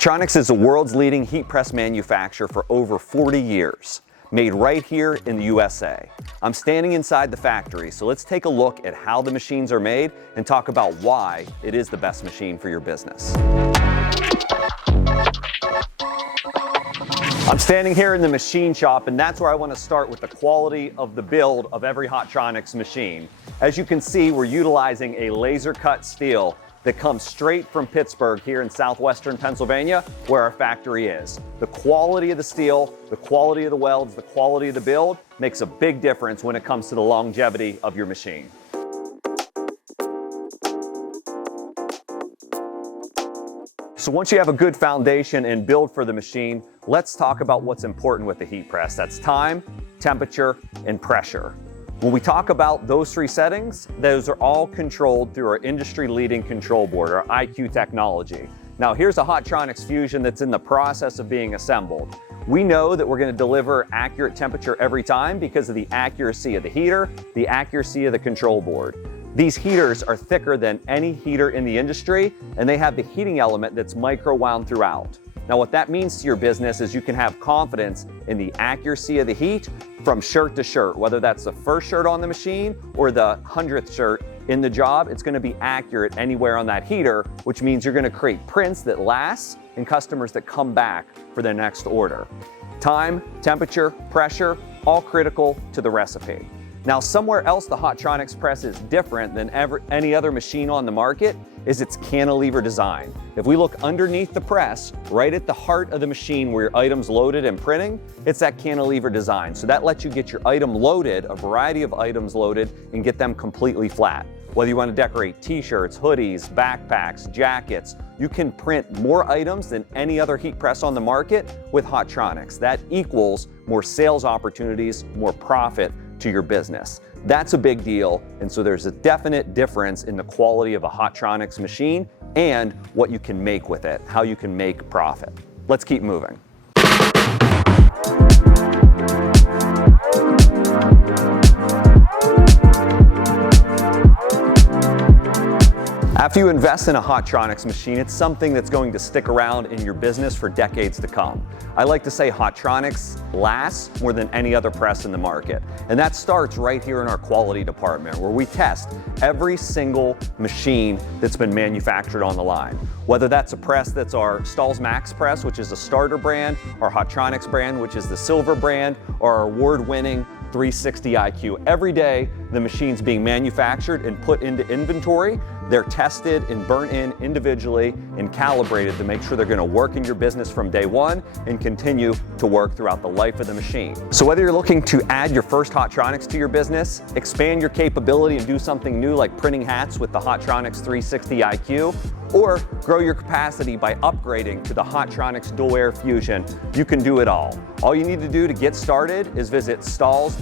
Hotronix is the world's leading heat press manufacturer for over 40 years, made right here in the USA. I'm standing inside the factory, so let's take a look at how the machines are made and talk about why it is the best machine for your business. I'm standing here in the machine shop, and that's where I want to start with the quality of the build of every Hotronix machine. As you can see, we're utilizing a laser cut steel that comes straight from Pittsburgh here in southwestern Pennsylvania, where our factory is. The quality of the steel, the quality of the welds, the quality of the build makes a big difference when it comes to the longevity of your machine. So once you have a good foundation and build for the machine, let's talk about what's important with the heat press. That's time, temperature, and pressure. When we talk about those three settings, those are all controlled through our industry-leading control board, our IQ technology. Now here's a Hotronix Fusion that's in the process of being assembled. We know that we're going to deliver accurate temperature every time because of the accuracy of the heater, the accuracy of the control board. These heaters are thicker than any heater in the industry, and they have the heating element that's micro-wound throughout. Now what that means to your business is you can have confidence in the accuracy of the heat from shirt to shirt, whether that's the first shirt on the machine or the 100th shirt in the job. It's going to be accurate anywhere on that heater, which means you're going to create prints that last and customers that come back for their next order. Time, temperature, pressure, all critical to the recipe. Now, somewhere else the Hotronix press is different than any other machine on the market is its cantilever design. If we look underneath the press, right at the heart of the machine where your item's loaded and printing, it's that cantilever design. So that lets you get your item loaded, a variety of items loaded, and get them completely flat. Whether you want to decorate t-shirts, hoodies, backpacks, jackets, you can print more items than any other heat press on the market with Hotronix. That equals more sales opportunities, more profit to your business. That's a big deal, and so there's a definite difference in the quality of a Hotronix machine and what you can make with it, how you can make profit. Let's keep moving. After you invest in a Hotronix machine, it's something that's going to stick around in your business for decades to come. I like to say Hotronix lasts more than any other press in the market. And that starts right here in our quality department, where we test every single machine that's been manufactured on the line. Whether that's a press that's our Stahls Max press, which is a starter brand, our Hotronix brand, which is the silver brand, or our award-winning 360 IQ. Every day, the machine's being manufactured and put into inventory. They're tested and burnt in individually and calibrated to make sure they're going to work in your business from day one and continue to work throughout the life of the machine. So whether you're looking to add your first Hotronix to your business, expand your capability and do something new like printing hats with the Hotronix 360 IQ, or grow your capacity by upgrading to the Hotronix Dual Air Fusion, you can do it all. All you need to do to get started is visit stahls.co.uk.